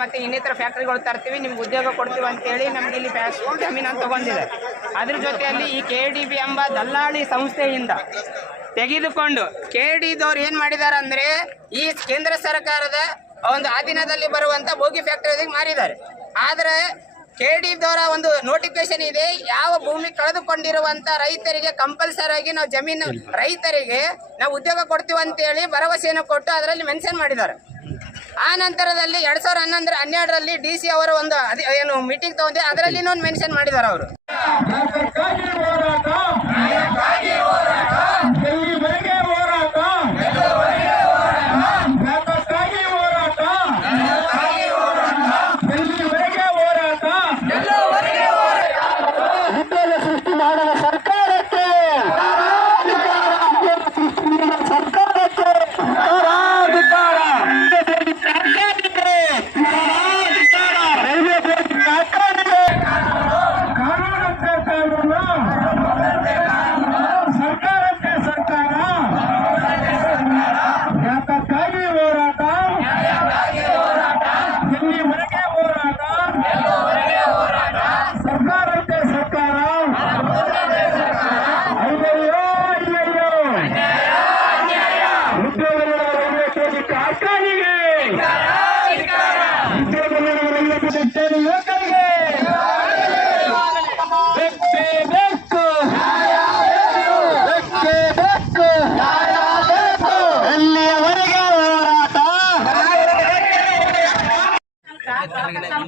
ಮತ್ತೆ ಇನ್ನಿತರ ಫ್ಯಾಕ್ಟರಿಗಳು ತರ್ತೀವಿ, ನಿಮ್ಗೆ ಉದ್ಯೋಗ ಕೊಡ್ತೀವಿ ಅಂತ ಹೇಳಿ ನಮ್ಗೆ ಇಲ್ಲಿ ಜಮೀನನ್ನು ತಗೊಂಡಿದೆ. ಅದ್ರ ಜೊತೆಯಲ್ಲಿ ಈ KDB ಎಂಬ ದಲ್ಲಾಳಿ ಸಂಸ್ಥೆಯಿಂದ ತೆಗೆದುಕೊಂಡು KDದವ್ರು ಏನ್ ಮಾಡಿದ್ದಾರೆ ಅಂದ್ರೆ ಈ ಕೇಂದ್ರ ಸರ್ಕಾರದ ಒಂದು ಅಧೀನದಲ್ಲಿ ಬರುವಂತ ಬೋಗಿ ಫ್ಯಾಕ್ಟರಿ ಮಾರಿದ್ದಾರೆ. ಆದ್ರೆ KDದವರ ಒಂದು ನೋಟಿಫಿಕೇಶನ್ ಇದೆ, ಯಾವ ಭೂಮಿ ಕಳೆದುಕೊಂಡಿರುವಂತ ರೈತರಿಗೆ ಕಂಪಲ್ಸರಿ ಆಗಿ ನಾವು ಜಮೀನು ರೈತರಿಗೆ ನಾವು ಉದ್ಯೋಗ ಕೊಡ್ತೀವಿ ಅಂತ ಹೇಳಿ ಭರವಸೆಯನ್ನು ಕೊಟ್ಟು ಅದರಲ್ಲಿ ಮೆನ್ಷನ್ ಮಾಡಿದ್ದಾರೆ. ಆ ನಂತರದಲ್ಲಿ 2012ರಲ್ಲಿ DC ಅವರ ಒಂದು ಏನು ಮೀಟಿಂಗ್ ತಗೊಂಡೆ, ಅದರಲ್ಲಿ ಇನ್ನೊಂದು ಮೆನ್ಷನ್ ಮಾಡಿದ್ದಾರೆ ಅವರು.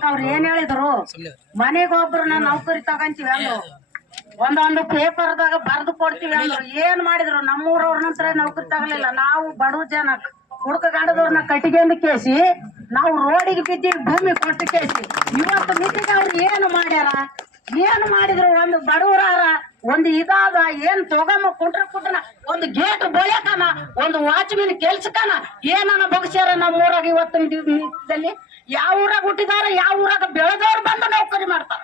ಅವ್ರು ಏನ್ ಹೇಳಿದ್ರು, ಮನೆಗೊಬ್ರನ್ನ ನೌಕರಿ ತಗಂತೀವಿ ಅಂದ್ರು, ಒಂದೊಂದು ಪೇಪರ್ದಾಗ ಬರೆದು ಕೊಡ್ತೀವಿ ಅಂದ್ರು. ಏನ್ ಮಾಡಿದ್ರು, ನಮ್ಮೂರವ್ರ ನಂತರ ನೌಕರಿ ತಗಲಿಲ್ಲ. ನಾವು ಬಡವ ಜನ ಹುಡುಕಗಾಡದವ್ರನ್ನ ಕಟ್ಟಿಗೆಂದು ಕೇಸಿ ನಾವು ರೋಡಿಗೆ ಬಿದ್ದೀವಿ, ಭೂಮಿ ಕೊಟ್ಟು ಕೇಸಿ. ಇವತ್ತು ಮಿತಿಗೆ ಅವ್ರು ಏನು ಮಾಡ್ಯಾರ, ಏನು ಮಾಡಿದ್ರು? ಒಂದು ಬಡವರಾರ ಒಂದು ಇದಾದ ಏನ್ ತೊಗಮ್ಮ ಕುಂಟ್ರ ಒಂದು ಗೇಟ್ ಬೆಳೆಯಕನ, ಒಂದು ವಾಚ್ಮನ್ ಕೆಲ್ಸಕನ ಏನನ್ನ ಬಗ್ಸ್ಯಾರ ನಮ್ಮೂರಾಗ. ಇವತ್ತಿನ ದಿವಸದಲ್ಲಿ ಯಾವ ಊರಾಗ ಹುಟ್ಟಿದಾರ, ಯಾವ ಊರಾಗ ಬೆಳೆದವ್ರು ಬಂದು ನೌಕರಿ ಮಾಡ್ತಾರ.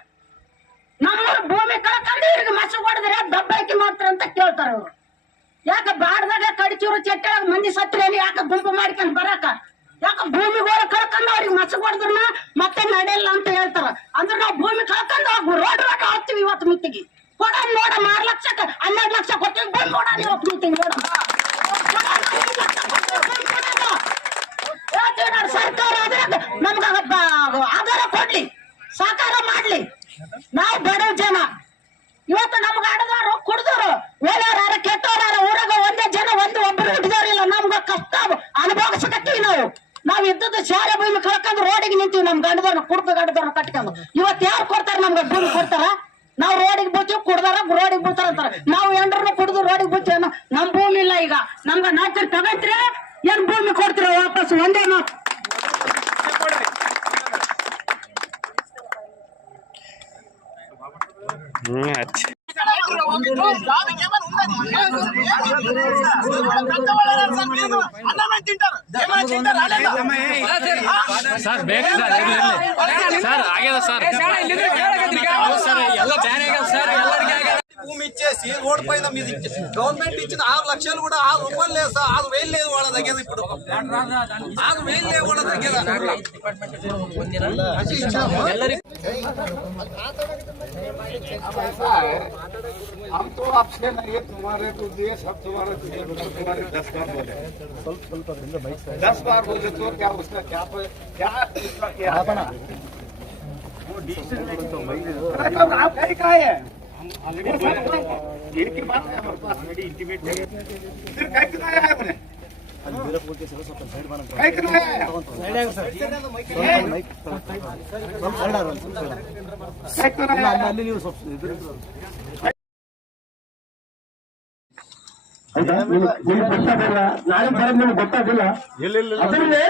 ನಮ್ಮೂರ ಭೂಮಿ ಕಳ್ಕೊಂಡು ಇವ್ರಿಗೆ ಮಸ ಹೊಡೆದ್ರೆ ದಬ್ಬಾಕಿ ಮಾತ್ರ ಅಂತ ಕೇಳ್ತಾರ ಅವ್ರು. ಯಾಕ ಬಾಡ್ದಾಗ ಕಡಿಚೂರು ಚಟ್ಟಾಗ ಮಂದಿ ಸತ್ರೇಲಿ ಯಾಕ ಗುಂಪು ಮಾಡ್ಕೊಂಡ್ ಬರಾಕ? ಯಾಕ ಭೂಮಿಗೋಳ ಕಳ್ಕೊಂಡು ಅವ್ರಿಗೆ ಮಸ ಹೊಡೆದ್ರನ್ನ ಮತ್ತೆ ನಡೆಯಲ್ಲ ಅಂತ ಹೇಳ್ತಾರ. ಅಂದ್ರೆ ನಾವು ಭೂಮಿ ಕಳ್ಕೊಂಡು ರೋಡ್ ಹಾಕ್ತಿವಿ. ಇವತ್ತು ಮಿತಿಗೆ ಕೊಡ ನೋಡ 6 ಲಕ್ಷಕ್ಕೆ 12 ಲಕ್ಷ ಕೊಡ್ತೀವಿ, ಬಂದ್ ನೋಡ ಇವತ್ತು ಮಿತಿಗೆ ನೋಡ. ಸರ್ಕಾರ ನಮ್ಗ ಆಧಾರ ಕೊಡ್ಲಿ, ಸಾಕಾರ ಮಾಡ್ಲಿ. ನಾವು ಬಡವ ಜನ ಇವತ್ತು ನಮ್ಗ ಆಡದವ್ರು ಕುಡ್ದವ್ರು ಒಳ್ಳೆಯವ್ರಾರ ಕೆಟ್ಟವ್ರಾರ ಊರಾಗ ಒಂದೇ ಜನ ಒಬ್ಬರು ಹಿಡಿದವ್ರಿಲ್ಲ. ನಮ್ಗ ಕಷ್ಟ ಅನುಭವಿಸಕತ್ತೀವಿ. ನಾವು ಇದ್ದದ್ದು ಶಾಲೆ ಭೂಮಿ ಕಳ್ಕೊಂಡು ರೋಡಿಗೆ ನಿಂತೀವಿ. ನಮ್ ಗಂಡದವ್ರನ್ನ ಕುಡ್ಕ ಗಂಡದವ್ರನ್ನ ಕಟ್ಕೊಂಡು ಇವತ್ತು ಯಾರು ಕೊಡ್ತಾರ? ನಮ್ಗ ಭೂಮಿ ಕೊಡ್ತಾರ? ನಾವು ರೋಡಿಗೆ ಬೀಳ್ತೀವಿ, ಕುಡ್ದಾರ ರೋಡಿಗೆ ಬೀಳ್ತಾರ ಅಂತಾರ. ನಾವು ಎಂಡ್ರನ್ನ ಕುಡ್ದು ರೋಡಿಗೆ ಬೀಳ್ತೀವಿ. ನಮ್ ಭೂಮಿ ಇಲ್ಲ. ಈಗ ನಮ್ಗ ನಾಲ್ಕು ತಗಂತೀರ, ಏನ್ ಭೂಮಿ ಕೊಡ್ತೀರ ವಾಪಸ್? ಒಂದೇ ಮಾತು. ಸರ್ ಬೇಗ ಸರ್ ಆಗ್ಯದ ಸರ್ ಎಲ್ಲ ಬ್ಯಾನ್ ಆಗ್ಯದ సర్ ಎಲ್ಲರಿಗೆ భూమి ఇచ్చేసి రోడ్ పైన మీద గవర్నమెంట్ ఇచ్చిన 6 లక్షలు కూడా 6 రూపాయలు లేదు సార్. 6 వేలు లేదు వాళ్ళ దగ్గర. ఇప్పుడు 6 వేలు లేవు వాళ్ళ దగ్గర. हम तो आपसे नहीं, तुम्हारे को दिए सब तुम्हारे 10 बार बोले, 10 बार बोले तो क्या उसका क्या बना? वो डिसीजन आप कहीं का है? एक ही बात है हमारे पास मेरी इंटीमेट है। फिर कहीं कितना आया है मैंने कहीं कितना आया है? ನಾಳೆ ಬರೋದು ನಿಮ್ಗೆ ಗೊತ್ತಾಗಿಲ್ಲ. ಅದರಲ್ಲೇ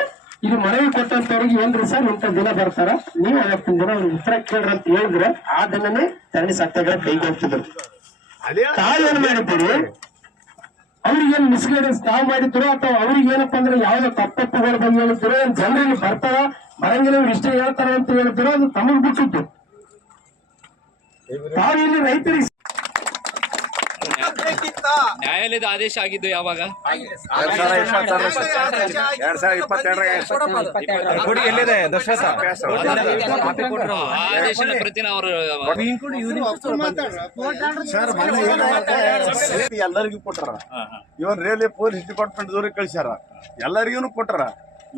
ಇದು ಮನವಿ ಕೊಟ್ಟಂತವ್ರಿಗೆ ಏನ್ರಿ ಸರ್ ಇಂಥ ದಿನ ಬರ್ತಾರ, ನೀವು ಅವತ್ತಿನ ದಿನ ಅವ್ರಿಗೆ ಉತ್ತರ ಕೇಳ್ರಿ ಅಂತ ಹೇಳಿದ್ರೆ ಆ ದಿನನೇ ಧರಣಿ ಸತ್ಯಾಗ್ರಹ ಕೈಗೆ ಹೋಗ್ತಿದ್ರು. ತಾವು ಏನ್ ಮಾಡಿದ್ದೀರಿ? ಅವ್ರಿಗೇನ್ ಮಿಸ್ಗೈಡೆನ್ಸ್ ತಾವು ಮಾಡಿದ್ರು ಅಥವಾ ಅವ್ರಿಗೆ ಏನಪ್ಪಾ ಅಂದ್ರೆ ಯಾವ್ದೋ ತಪ್ಪುಗಳ ಬಗ್ಗೆ ಹೇಳಿದ್ರು, ಏನ್ ಜನರಿಗೆ ಬರ್ತಾರ ಬರಂಗಿಲ್ಲ ಇವ್ರು ಇಷ್ಟ ಹೇಳ್ತಾರ ಅಂತ ಹೇಳಿದ್ರು, ಅದು ತಮಗೆ ಬಿಟ್ಟಿದ್ದು. ತಾವು ಇಲ್ಲಿ ರೈತರಿಗೆ ನ್ಯಾಯಾಲಯದ ಆದೇಶ ಆಗಿದ್ದು ಯಾವಾಗ? 2022 ಎಲ್ಲಿದೆ ದಶರಥ? ಆದೇಶನ ಪ್ರತಿನ ಅವರು ಎಲ್ಲರಿಗೂ ಕೊಟ್ಟಾರ. ಇವನ್ ರೇಲ್ವೆ ಪೊಲೀಸ್ ಡಿಪಾರ್ಟ್ಮೆಂಟ್ ದವ್ರಿಗೆ ಕಳ್ಸ್ಯಾರ, ಎಲ್ಲರಿಗೂ ಕೊಟ್ಟಾರ.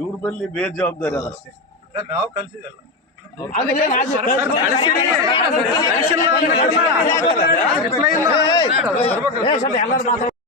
ಇವ್ರ ಬಲ್ಲಿ ಬೇಜವಾಬ್ದಾರಿ ಅದ ಅಷ್ಟೇ. ನಾವು ಕಳ್ಸಿದ್ದೀವಿ.